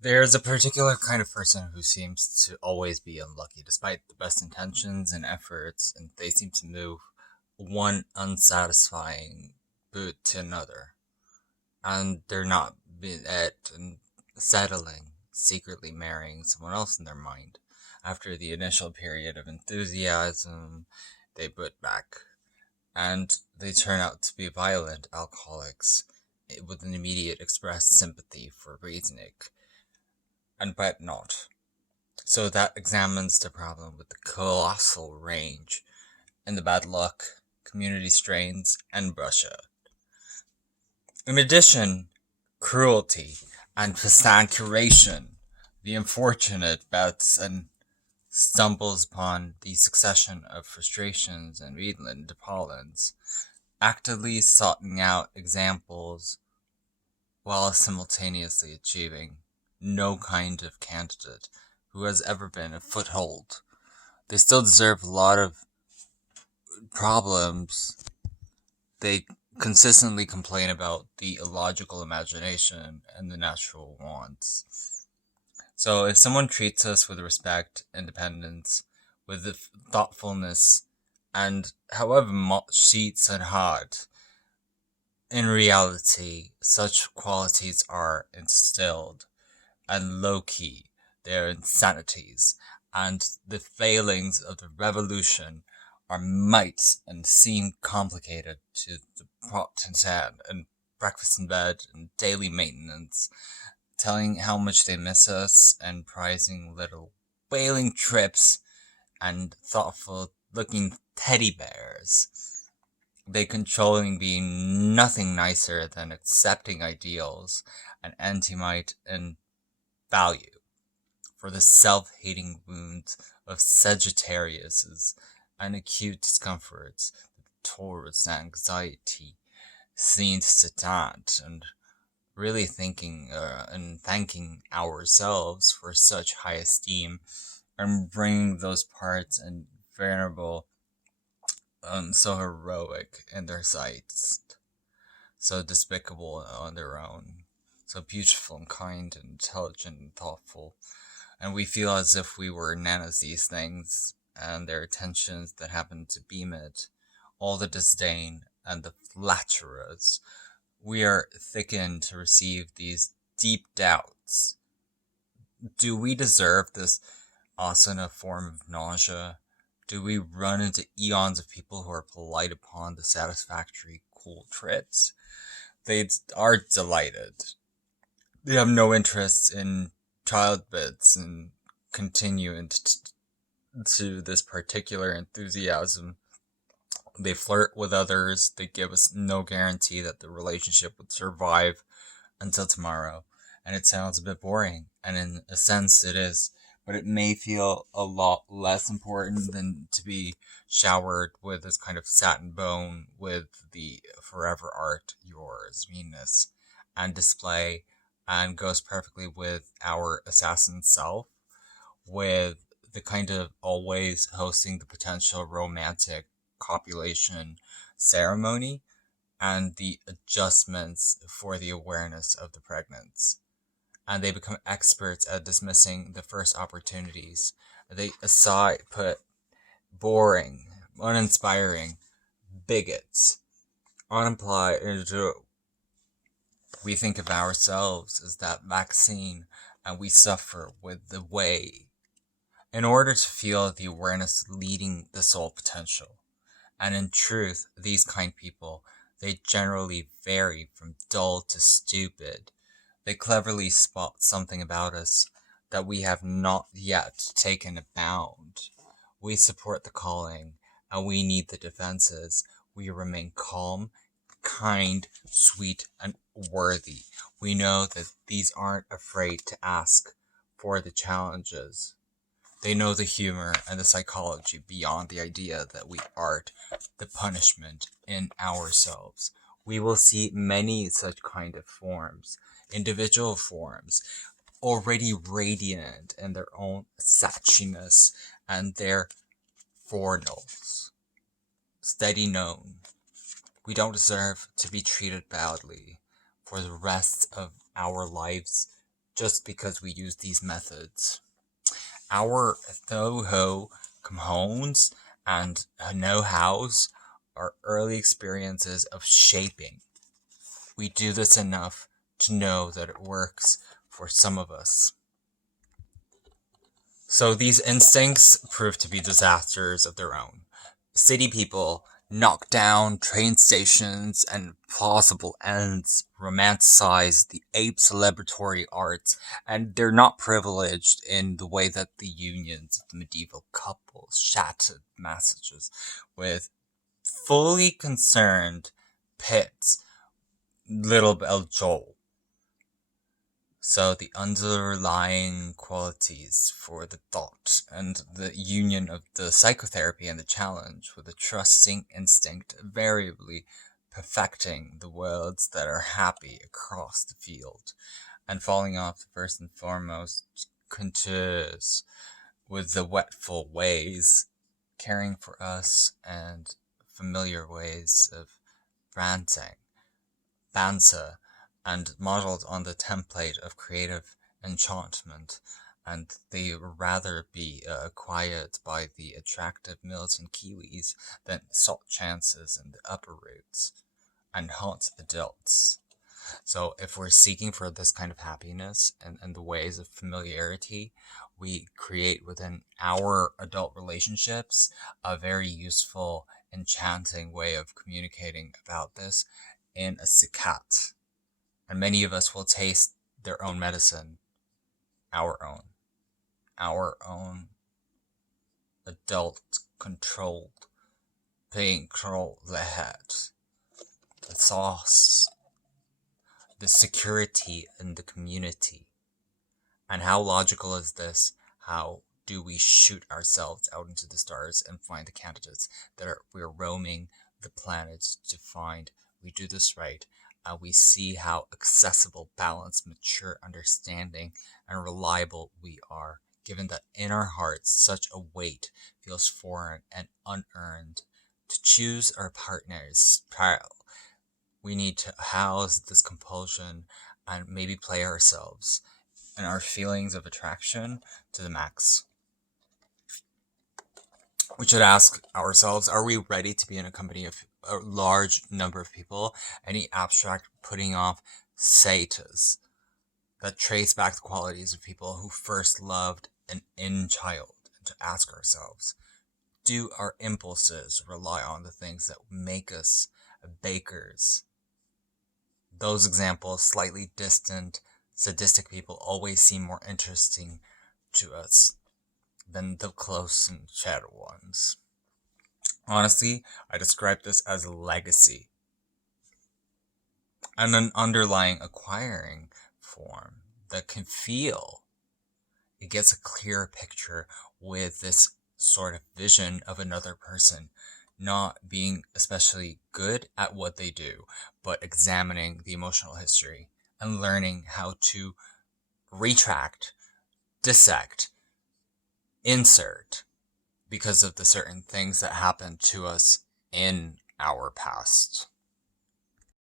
There's a particular kind of person who seems to always be unlucky despite the best intentions and efforts, and they seem to move one unsatisfying boot to another, and they're not at and settling, secretly marrying someone else in their mind. After the initial period of enthusiasm, they boot back, and they turn out to be violent alcoholics with an immediate expressed sympathy for Breezenik, and whatnot. So that examines the problem with the colossal range in the bad luck, community strains, and Russia. In addition, cruelty and curation, the unfortunate bets and stumbles upon the succession of frustrations and Riedland Pollens, actively sorting out examples while simultaneously achieving no kind of candidate who has ever been a foothold. They still deserve a lot of problems. They consistently complain about the illogical imagination and the natural wants. So if someone treats us with respect, independence, with the thoughtfulness, and however much sheets and hard, in reality, such qualities are instilled and low key, their insanities, and the failings of the revolution are mites and seem complicated to the pot and tan and breakfast in bed and daily maintenance, telling how much they miss us and prizing little whaling trips and thoughtful looking teddy bears. They controlling being nothing nicer than accepting ideals and anti-might and value for the self-hating wounds of Sagittariuses and acute discomforts that Taurus anxiety seems to taunt, and really thinking and thanking ourselves for such high esteem and bringing those parts and venerable so heroic in their sights, so despicable on their own, so beautiful and kind and intelligent and thoughtful, and we feel as if we were nanas these things, and their attentions that happen to beam it, all the disdain and the flatterers. We are thickened to receive these deep doubts. Do we deserve this asana form of nausea? Do we run into eons of people who are polite upon the satisfactory cool trits? They are delighted. They have no interest in child bits and continuance to this particular enthusiasm. They flirt with others. They give us no guarantee that the relationship would survive until tomorrow. And it sounds a bit boring. And in a sense, it is. But it may feel a lot less important than to be showered with this kind of satin bone with the forever art yours meanness and display, and goes perfectly with our assassin self, with the kind of always hosting the potential romantic copulation ceremony and the adjustments for the awareness of the pregnant. And they become experts at dismissing the first opportunities. They aside put boring, uninspiring, bigots, unimplied into. We think of ourselves as that vaccine, and we suffer with the way in order to feel the awareness leading the soul potential. And in truth, these kind people, they generally vary from dull to stupid. They cleverly spot something about us that we have not yet taken a bound. We support the calling, and we need the defenses. We remain calm, kind, sweet, and worthy. We know that these aren't afraid to ask for the challenges. They know the humor and the psychology beyond the idea that we art the punishment in ourselves. We will see many such kind of forms, individual forms, already radiant in their own satchiness and their foreknowledge. Steady known, we don't deserve to be treated badly for the rest of our lives just because we use these methods. Our Thoho comhones and know-hows are early experiences of shaping. We do this enough to know that it works for some of us. So these instincts prove to be disasters of their own. City people knock down train stations and plausible ends, romanticize the ape's celebratory arts, and they're not privileged in the way that the unions of the medieval couples chatted messages with fully concerned pits, little Bell Joel. So the underlying qualities for the thought and the union of the psychotherapy and the challenge with a trusting instinct variably perfecting the worlds that are happy across the field and falling off the first and foremost contours with the wetful ways caring for us and familiar ways of ranting, banter, and modeled on the template of creative enchantment, and they rather be acquired by the attractive militant Kiwis than sought chances in the upper roots and haunt adults. So if we're seeking for this kind of happiness and the ways of familiarity, we create within our adult relationships a very useful, enchanting way of communicating about this in a cicat. And many of us will taste their own medicine, our own adult-controlled pain control lehet, the sauce, the security in the community. And how logical is this? How do we shoot ourselves out into the stars and find the candidates that we're roaming the planet to find? We do this right. We see how accessible, balanced, mature, understanding, and reliable we are, given that in our hearts such a weight feels foreign and unearned. To choose our partners, we need to house this compulsion and maybe play ourselves and our feelings of attraction to the max. We should ask ourselves, are we ready to be in a company of a large number of people? Any abstract putting off satas that trace back the qualities of people who first loved an in-child, and to ask ourselves, do our impulses rely on the things that make us bakers? Those examples, slightly distant, sadistic people, always seem more interesting to us than the close and shadow ones. Honestly, I describe this as a legacy and an underlying acquiring form that can feel. It gets a clearer picture with this sort of vision of another person not being especially good at what they do, but examining the emotional history and learning how to retract, dissect, insert because of the certain things that happened to us in our past.